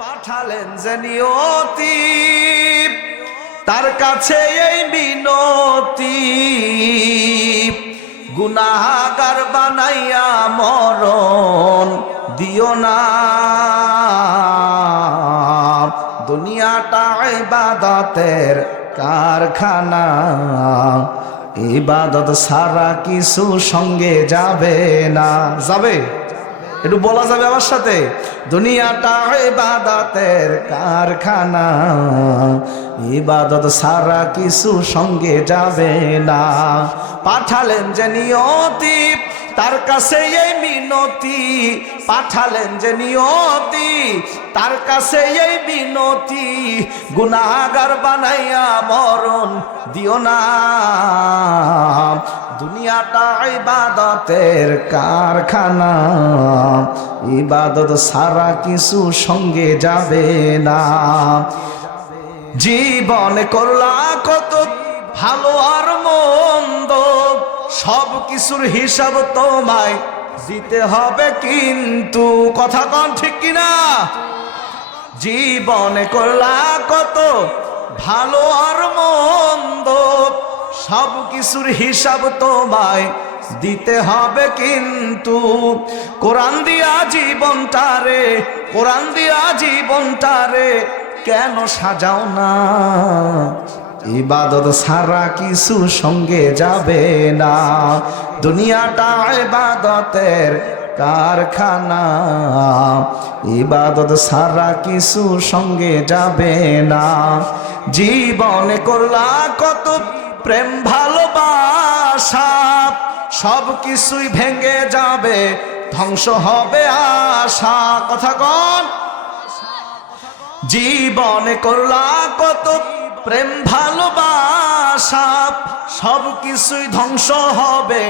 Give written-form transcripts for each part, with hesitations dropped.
পাঠালেন যে নিয়তি, তার কাছে এই মিনতি, গুনাহগার বানাইয়া মরণ দিও না। দুনিয়াটা ইবাদতের কারখানা, ইবাদত সারা কিছু সঙ্গে যাবে না। যাবে? একটু বলা যাবে আমার সাথে? দুনিয়াটা ইবাদতের কারখানা, ইবাদত সারা কিছু সঙ্গে যাবে না। পাঠালেন যে নিয়তি, তার কাছে এই মিনতি, পাঠালেন যে নিয়তি, তার কাছে এই মিনতি, গুনাহগার বানাইয়া মরণ দিও না। দুনিয়াটা ইবাদতের কারখানা, ইবাদত সারা কিছু সঙ্গে যাবে না। জীবনে করলা কত ভালো আর মন্দ, সব কিছুর হিসাব তোমায় দিতে হবে কিন্তু। কথা কন ঠিক কিনা? জীবনে করলা কত ভালো আর মন্দ, সব কিছুর হিসাব তোমায় দিতে হবে কিন্তু। কোরআন দিয়া জীবনটারে, কোরআন দিয়া জীবনটারে কেন সাজাও না? ইবাদত সারা কিছু সঙ্গে যাবে না। দুনিয়াটা ইবাদতের কারখানা, ইবাদত সারা কিছু সঙ্গে যাবে না। জীবনে করলা কত প্রেম ভালোবাসা, সব কিছুই ভেঙে যাবে, ধ্বংস হবে আশা। কথা কন? জীবনে করলা কত প্রেম ভালোবাসা, সব কিছুই ধ্বংস হবে,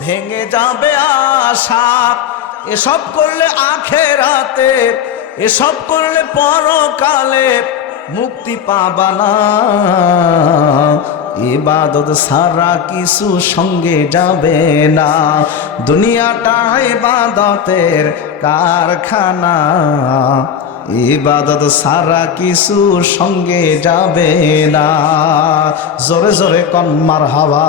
ভেঙে যাবে আশা। এসব করলে আখেরাতে, এসব করলে পরকালে মুক্তি পাবা না। ইবাদত সারা কিছু সঙ্গে যাবে না। দুনিয়াটা ইবাদতের কারখানা, ইবাদত সারা কিছু সঙ্গে যাবে না। জোরে জোরে কন মারহাবা।